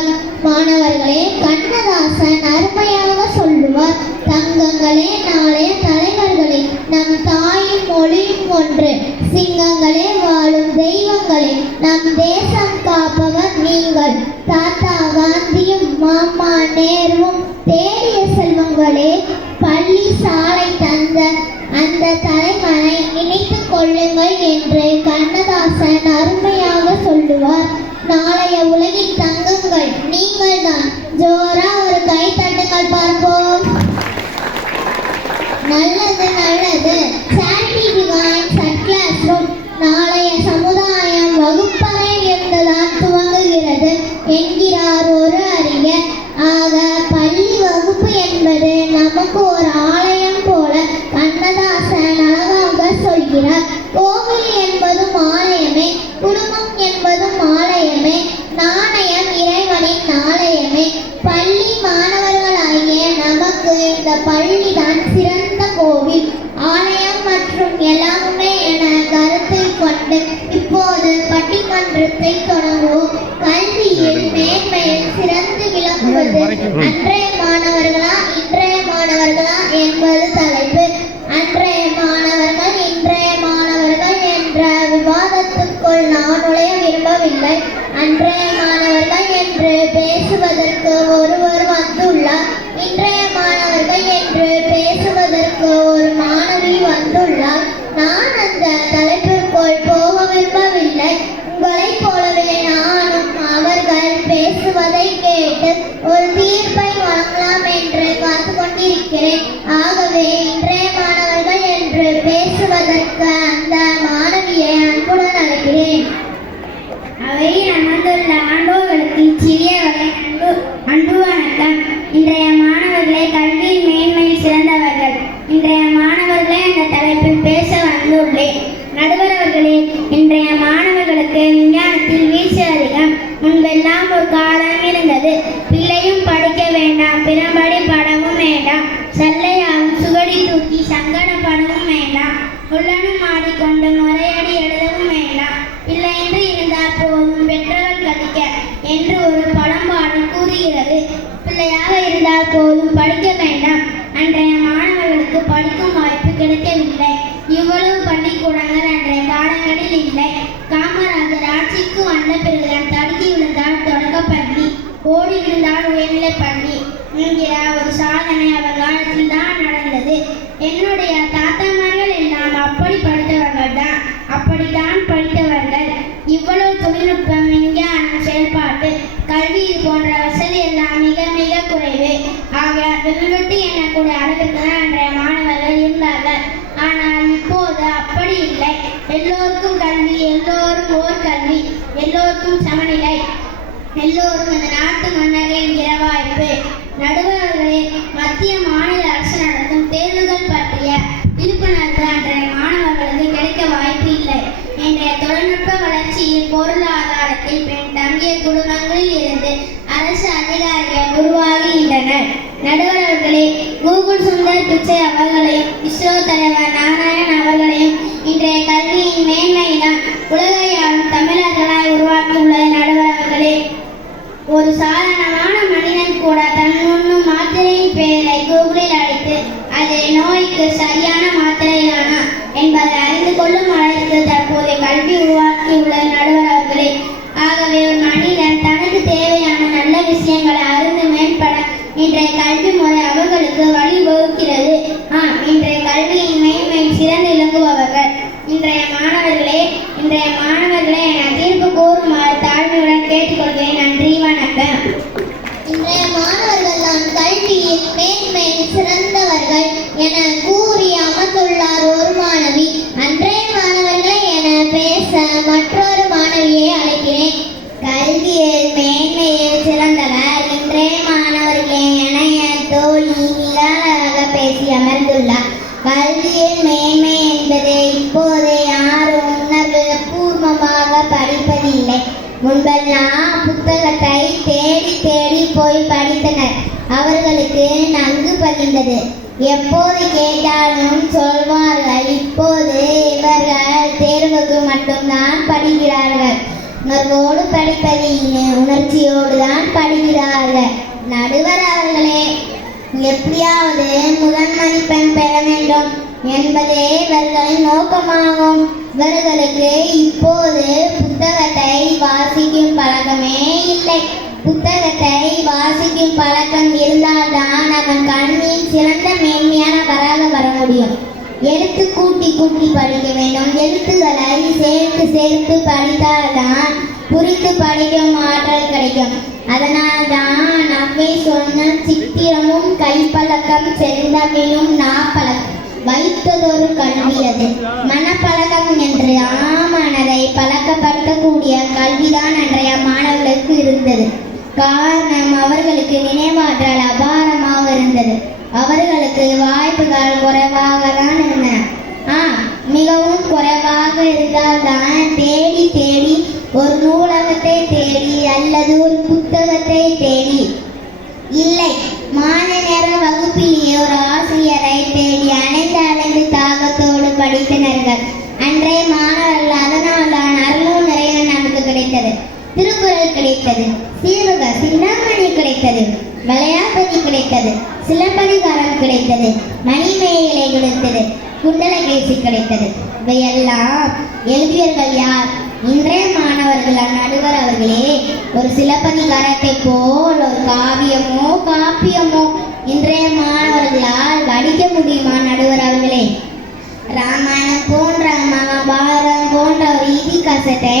வணக்கம். மாணவர்களே, கண்ணதாசன் அருமையாக சொல்லுவார், தங்கங்களே நாளைய தலைவர்களே, நம் தாயும் மொழியும் ஒன்று, சிங்கங்களே வாழும் தெய்வங்களே, நம் தேசம் காப்பவர் நீங்கள். தாத்தா காந்தியும் மாமா நேருவும் தேடிய செல்வங்களே, பள்ளி சாலை தந்த அந்த தலைவனை நினைத்துக் கொள்ளுங்கள் என்று கண்ணதாசன் அருமையாக சொல்லுவார். நாளைய உலகின் தங்கங்கள் நீங்கள் தான். ஜோரா ஒரு கை தட்டுங்கள் பார்ப்போம். நல்லது நல்லது. Charity begins at classroom. நாளைய சமுதாயம் வகுப்பறையில் இருந்துதான் துவங்குகிறது என்கிறார் ஒரு அறிஞர். ஆக பள்ளி வகுப்பு என்பது நமக்கு ஒரு ஆலயம் போல கண்ணதாசன் அழகாக சொல்கிறார். கோவில் என்பதும் ஆலயமே, குடும்பம் என்பதும் ஆலயமே, நாணயம் இறைவனின் ஆலயமே. பள்ளி மாணவர்களாகிய நமக்கு இந்த பள்ளிதான் சிறந்த கோவில், ஆலயம் மற்றும் எல்லாமே என கருத்தில் கொண்டு இப்போது பட்டிமன்றத்தை தொடங்குவோம். கல்வியில் மேன்மையில் சிறந்து விளங்குவது அன்றைய மாணவர்களா இன்றைய மாணவர்களா என்பது தலைப்பு. அன்றைய மாணவர்கள் இன்றைய மாணவர்கள் என்ற விவாதத்துக்குள் நான் நுழைய விரும்பவில்லை. அன்றைய மாணவர்கள் என்று பேசுவதற்கு ஒருவர் வந்துள்ளார். இன்றைய மாணவர்கள் என்று பேசுவதற்கு ஒரு மாணவி வந்துள்ளார். நான் அந்த தலைப்பிற்குள் போக விரும்பவில்லை. உங்களைப் போலவே நானும் அவர்கள் பேசுவதை கேட்டு ஒரு தீர்ப்பை வழங்கலாம் என்று காத்து கொண்டிருக்கிறேன். ஆகவே இன்றைய மாணவர்கள் என்று பேசுவதற்கு அந்த மாணவியை அன்புடன் அழைக்கிறேன். அவையில் அமர்ந்துள்ள ஆண்டோர்களுக்கு சிறியவரை அன்பு வணக்கம். இன்றைய மாணவர்களே, கல்வியில் மேன்மையில் சிறந்தவர்கள். இன்றைய மாணவர்களே அந்த தலைப்பில் பேச வந்துள்ளேன். நடுவர் அவர்களே, இன்றைய மாணவர்களுக்கு விஞ்ஞானத்தில் வீழ்ச்சி அதிகம். முன்பெல்லாம் ஒரு காலம் இருந்தது, பிள்ளையும் படிக்க வேண்டாம், பிறம்படி படவும் வேண்டாம், சல்லையாவும் சுவடி தூக்கி சங்கடப்படவும் வேண்டாம், உள்ளனும் ஆடிக்கொண்டு முறையடி எழுதவும் வேண்டாம், இல்லை என்று இருந்தால் போதும் பெற்றவர் கதிக்க என்று ஒரு பழம்பாடல் கூறுகிறது. பிள்ளையாக இருந்தால் போதும் படிக்க வேண்டாம். அன்றைய மாணவர்களுக்கு படிக்கும் வாய்ப்பு கிடைக்கவில்லை. இவ்வளவு பள்ளிக்கூடங்கள் அன்றைய காலங்களில் இல்லை. காமராஜர் ஆட்சிக்கு வந்த பிறகுதான் தடுக்கி விழுந்தால் தொடக்கப்பள்ளி, ஓடி விழுந்தால் உயர்நிலை பள்ளி என்கிற ஒரு சாதனை அவர் காலத்தில் தான் நடந்தது. என்னுடைய தாத்தாமார்கள் எல்லாம் அப்படி படித்தவர்கள் தான், அப்படித்தான் படித்தவர்கள். இவ்வளவு தொழில்நுட்பம், விஞ்ஞானம், செயல்பாட்டு கல்வி இது போன்ற வசதி எல்லாம் மிக மிக குறைவு. ஆக வில்வெட்டு எண்ணக்கூடிய அளவிற்கு தான் அன்றைய மாணவர்கள் இருந்தார்கள். ஆனால் இப்போது அப்படி இல்லை. எல்லோருக்கும் கல்வி, எல்லோரும் ஓர் கல்வி, எல்லோருக்கும் சமநிலை, எல்லோரும் இந்த நாட்டு மன்னர்கள் என்கிற வாய்ப்பு. நடுவர்களே, மத்திய மாநில அரசு நடத்தும் தேர்வுகள் பற்றிய விழிப்புணர்வு அன்றைய மாணவர்களுக்கு கிடைக்க வாய்ப்பு இல்லை. இன்றைய தொழில்நுட்ப வளர்ச்சியில் பொருளாதாரத்தில் பெண் தங்கிய குடும்பங்களில் இருந்து அரசு அதிகாரிகள் உருவாகின்றனர். நடுவர்களே, கூகுள் சுந்தர் பிச்சை அவர்களையும் இஸ்ரோ தலைவர் நாராயணன் அவர்களையும் இன்றைய கல்வியின் மேன்மையினால் உலகையாளும் தமிழர்களாய் உருவாக்கியுள்ளது. நடுவர்களே, ஒரு சாதாரணமான மனிதன் கூட தன் உண்ணும் மாத்திரையின் பெயரை கூகுளில் அடித்து அது நோய்க்கு சரியான மாத்திரையானா என்பதை அறிந்து கொள்ளும் அளவிற்கு தற்போதைய கல்வி உருவாக்கியுள்ளது. நடுவர்களே, ஆகவே ஒரு மனிதன் தனக்கு தேவையான நல்ல விஷயங்களை அறிந்து மேம்பட இன்றைய கல்வி முறை அவர்களுக்கு வழிவகுக்கிறது. இன்றைய கல்வியின் மேன்மையில் சிறந்து விளங்குபவர்கள் இன்றைய மாணவர்களே. இன்றைய மாணவர்களே என தீர்ப்பு கூறுமாறு தாழ்மையுடன் கேட்டுக்கொள்கிறேன். நன்றி, வணக்கம். இன்றைய மாணவர்கள் தான் கல்வியில் மேன்மையில் சிறந்தவர்கள் என கூறி அமர்ந்துள்ளார் ஒரு மாணவி. அன்றைய மாணவர்களே என பேச மற்றொரு மாணவியை அழைக்கிறேன். கல்வியில் மேன்மையில் சிறந்தவர் இன்றைய மாணவர்களே என என் தோழி நிகழாக பேசி அமர்ந்துள்ளார். கல்வியில் மேன்மை என்பது இப்போது யாரும் உணர்வு பூர்வமாக படிப்பதில்லை. முன்பெல்லாம் புத்தகத்தை தேடி தேடி போய் படித்தனர். அவர்களுக்கு நன்கு பதிந்தது. எப்போது கேட்டாலும் சொல்வார்கள். இப்போது இவர்கள் தேர்வுக்கு மட்டும்தான் படிக்கிறார்கள். உணர்வோடு படிப்பது உணர்ச்சியோடு தான் படிக்கிறார்கள். நடுவர் அவர்களே, எப்படியாவது முதல் மதிப்பெண் பெற வேண்டும் என்பதே இவர்களின் நோக்கமாகும். இவர்களுக்கு இப்போது புத்தகத்தை வாசிக்கும் பழக்கமே இல்லை. புத்தகத்தை வாசிக்கும் பழக்கம் இருந்தால்தான் அவன் கல்வியின் சிறந்த மேன்மையானவராக வர முடியும். எழுத்து கூட்டி கூட்டி படிக்க வேண்டும். எழுத்துக்களை சேர்த்து சேர்த்து படித்தால்தான் புரிந்து படிக்கும் ஆற்றல் கிடைக்கும். அதனால்தான் அவை சொன்ன சித்திரமும் கைப்பழக்கம் செந்தமிழும் நாப்பழக்கம் வைத்ததொரு கல்வியது. மனப்பழக்கம் என்று ஆமானதை பழக்கப்படுத்தக்கூடிய கல்விதான் அன்றைய மாணவர்களுக்கு இருந்தது. காரணம், அவர்களுக்கு நினைவாற்றல் அபாரமாக இருந்தது. அவர்களுக்கு வாய்ப்புகள் குறைவாக தான் இருந்தன. மிகவும் குறைவாக இருந்தால்தான் தேடி தேடி ஒரு நூலகத்தை தேடி அல்லது ஒரு புத்தகத்தை தேடி, இல்லை மாலை நேர வகுப்பிலேயே ஒரு ஆசிரியரை தேடி அணைந்து தாகத்தோடு படித்தனர்கள் அன்றைய மாணவர்கள். அதனால்தான் அருளும் நிறைய நமக்கு கிடைத்தது. திருக்குறள் கிடைத்தது, சீவக சிந்தாமணி கிடைத்தது, வளையாபதி கிடைத்தது, சிலப்பதிகாரம் கிடைத்தது, மணிமேகலை கிடைத்தது, குண்டலகேசி கிடைத்தது. இவையெல்லாம் எழுதியவர்கள் யார்? இன்றைய மாணவர்கள். நடுவர் அவர்களே, ஒரு சிலப்பதிகாரத்தை போல் ஒரு காப்பியமோ இன்றைய மாணவர்களால் படிக்க முடியுமா? நடுவர் அவர்களே, ராமாயணம் போன்ற மகாபாரதம் போன்ற ஒரு இதிகாசத்தை